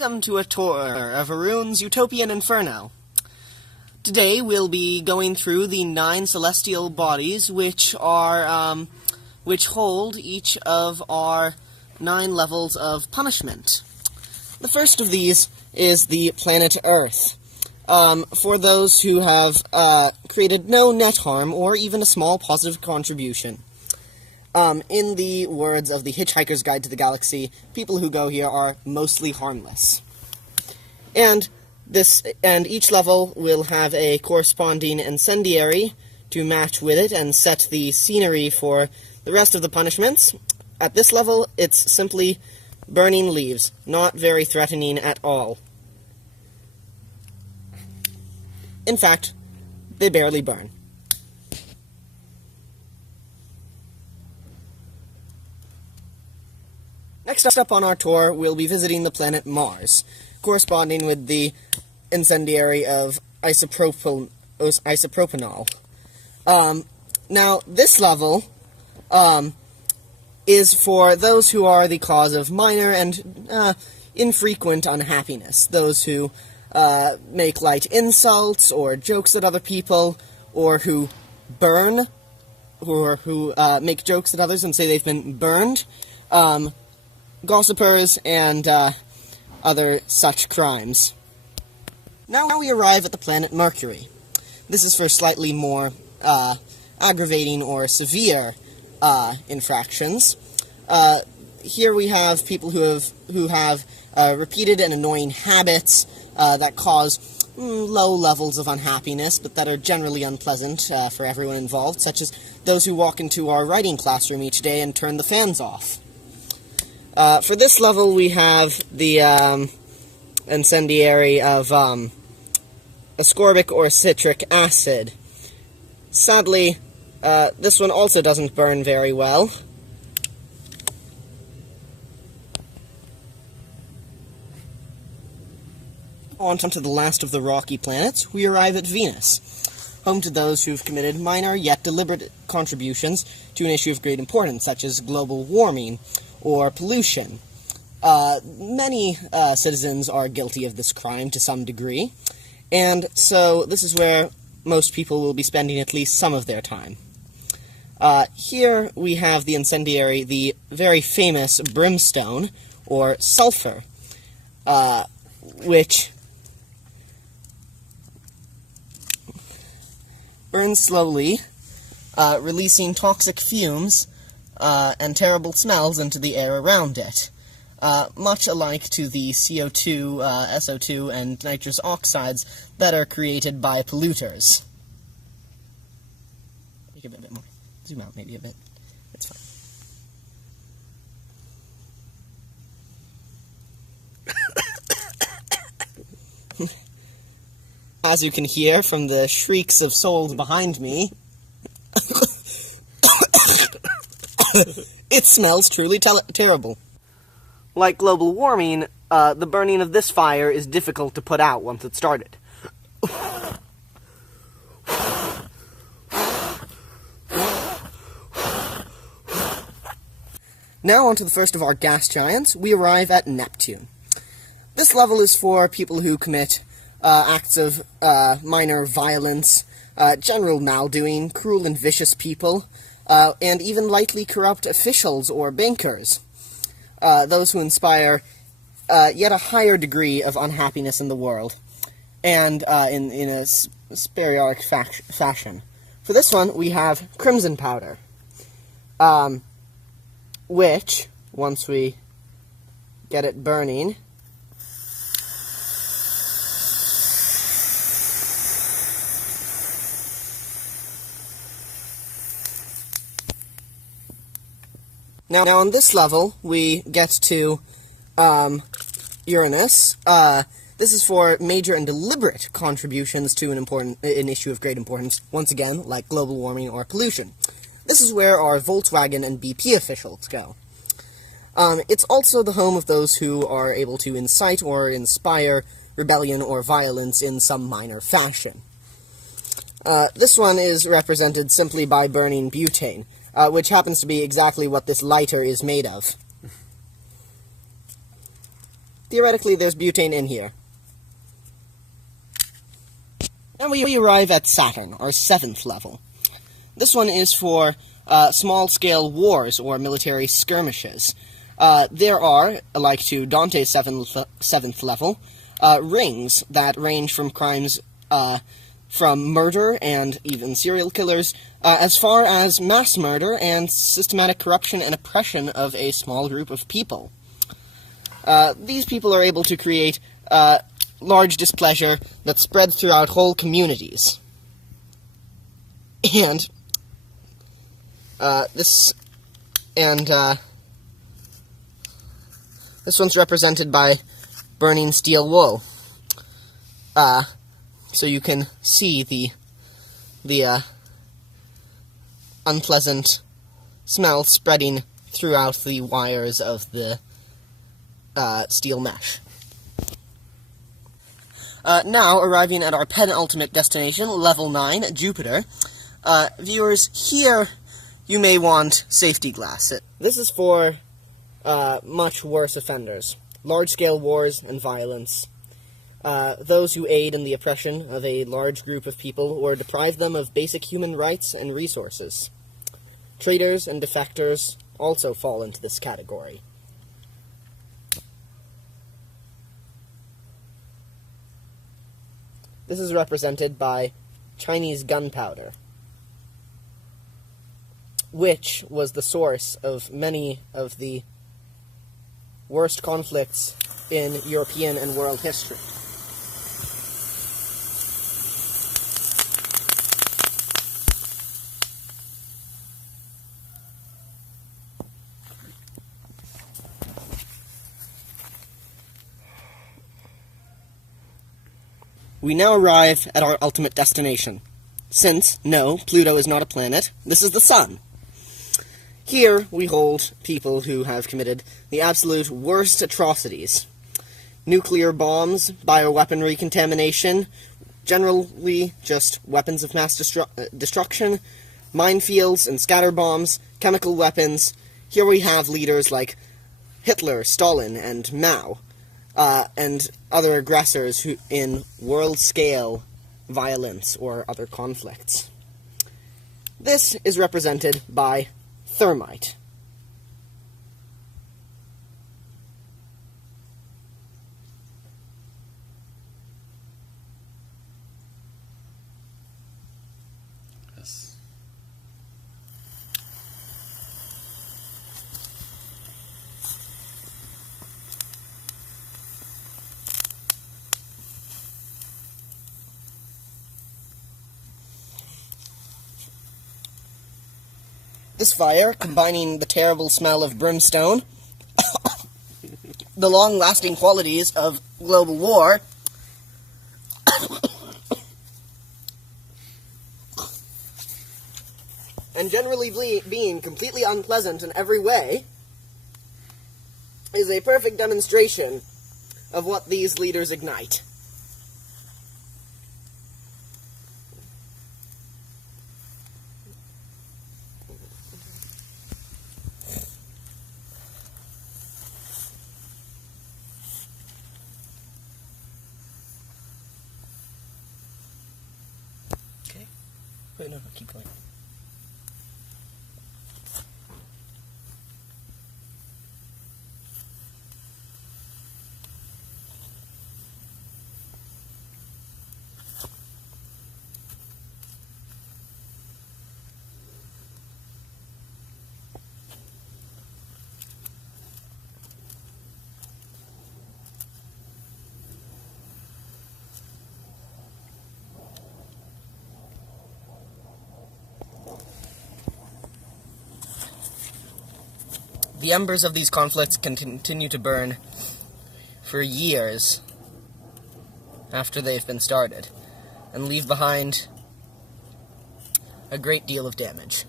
Welcome to a tour of Arun's Utopian Inferno. Today we'll be going through the 9 celestial bodies which hold each of our 9 levels of punishment. The first of these is the planet Earth. For those who have created no net harm or even a small positive contribution. In the words of the Hitchhiker's Guide to the Galaxy, people who go here are mostly harmless. And each level will have a corresponding incendiary to match with it and set the scenery for the rest of the punishments. At this level, it's simply burning leaves, not very threatening at all. In fact, they barely burn. Next up on our tour, we'll be visiting the planet Mars, corresponding with the incendiary of isopropanol. Now, this level is for those who are the cause of minor and infrequent unhappiness, those who make light insults or jokes at other people, or who burn, or who make jokes at others and say they've been burned, gossipers, and other such crimes. Now we arrive at the planet Mercury. This is for slightly more aggravating or severe infractions. Here we have people who have repeated and annoying habits that cause low levels of unhappiness, but that are generally unpleasant for everyone involved, such as those who walk into our writing classroom each day and turn the fans off. For this level, we have the incendiary of ascorbic or citric acid. Sadly, this one also doesn't burn very well. On to the last of the rocky planets, we arrive at Venus, home to those who've committed minor yet deliberate contributions to an issue of great importance, such as global warming or pollution. Many citizens are guilty of this crime to some degree, and so this is where most people will be spending at least some of their time. Here we have the incendiary, the very famous brimstone, or sulfur, which burns slowly, releasing toxic fumes and terrible smells into the air around it, much alike to the CO2, SO2, and nitrous oxides that are created by polluters. Make it a bit more. Zoom out maybe a bit. It's fine. As you can hear from the shrieks of souls behind me, it smells truly terrible. Like global warming, the burning of this fire is difficult to put out once it's started. Now onto the first of our gas giants, we arrive at Neptune. This level is for people who commit acts of minor violence, general maldoing, cruel and vicious people, and even lightly corrupt officials or bankers. Those who inspire yet a higher degree of unhappiness in the world, and in a superioric fashion. For this one, we have Crimson Powder, which, once we get it burning, Now on this level, we get to Uranus. This is for major and deliberate contributions to an issue of great importance, once again, like global warming or pollution. This is where our Volkswagen and BP officials go. It's also the home of those who are able to incite or inspire rebellion or violence in some minor fashion. This one is represented simply by burning butane, which happens to be exactly what this lighter is made of. theoretically there's butane in here. And we arrive at Saturn, our 7th level. This one is for small-scale wars or military skirmishes. There are, like to Dante's 7th level, rings that range from crimes from murder and even serial killers, as far as mass murder and systematic corruption and oppression of a small group of people. These people are able to create large displeasure that spreads throughout whole communities. And this one's represented by burning steel wool. So you can see the unpleasant smell spreading throughout the wires of the steel mesh. Now, arriving at our penultimate destination, level 9, Jupiter. Viewers, here you may want safety glass. This is for much worse offenders. Large-scale wars and violence. Those who aid in the oppression of a large group of people or deprive them of basic human rights and resources. Traitors and defectors also fall into this category. This is represented by Chinese gunpowder, which was the source of many of the worst conflicts in European and world history. We now arrive at our ultimate destination. Since, no, Pluto is not a planet, this is the Sun. Here we hold people who have committed the absolute worst atrocities. Nuclear bombs, bioweaponry contamination, generally just weapons of mass destruction, minefields and scatter bombs, chemical weapons. Here we have leaders like Hitler, Stalin, and Mao. And other aggressors who in world-scale violence or other conflicts. This is represented by thermite. Yes. This fire, combining the terrible smell of brimstone, the long-lasting qualities of global war, and generally being completely unpleasant in every way, is a perfect demonstration of what these leaders ignite. Wait, no, keep going. The embers of these conflicts can continue to burn for years after they've been started, and leave behind a great deal of damage.